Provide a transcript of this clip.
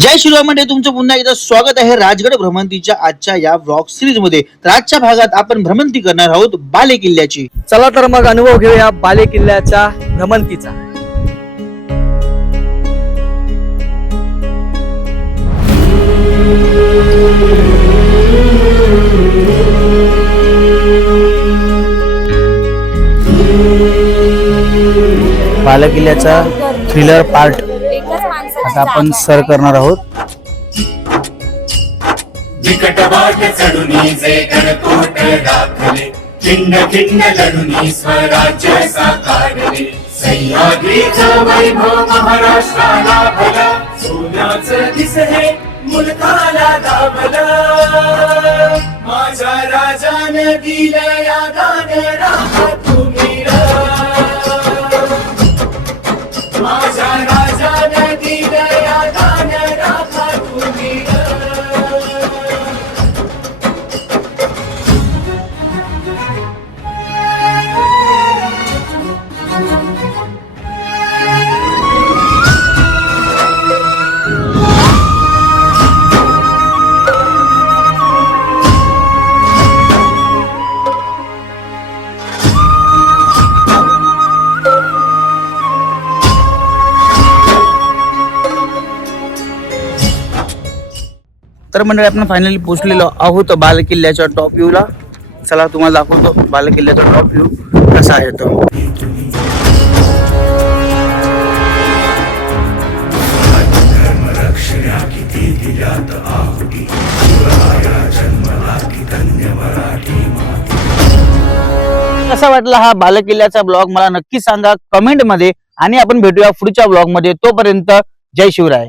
जय शिवरायमध्ये तुमचं पुन्हा एकदा स्वागत आहे राजगड भ्रमंतीच्या आजच्या या व्लॉग सिरीज मध्ये। तर आजच्या भागात आपण भ्रमंती करणार आहोत बाले किल्ल्याची। चला तर मग अनुभव घेऊया बाले किल्ल्याच्या भ्रमंतीचा। बाले किल्ल्याचा थ्रिलर पार्ट आता आपण सर करणार आहोत। विकट वाट चढुनी जे गणकोट दाखले, खिंड खिंड लढुनी स्वराज्य साकारले। सह्याद्रीचं वैभव महाराष्ट्राला भला, सोन्याचं दिस हे मुलकाला दाबलं। माझ्या राजानं दिलं या दान राहा तुम्ही र, माझ्या राजानं दिलं या दान राहा तुम्ही र। तर मंडळी आपण फायनली पोहोचलेलो आहोत बाले किल्ल्याच्या टॉप व्ह्यू ला। चला तुम्हाला दाखवतो बाले किल्ल्याचा टॉप व्ह्यू कसा आहे तो। कसा वाटला हा बाले किल्ल्याचा ब्लॉग मला नक्की सांगा कमेंट मध्ये, आणि आपण भेटूया पुढच्या ब्लॉग मध्ये। तोपर्यंत जय शिवराय।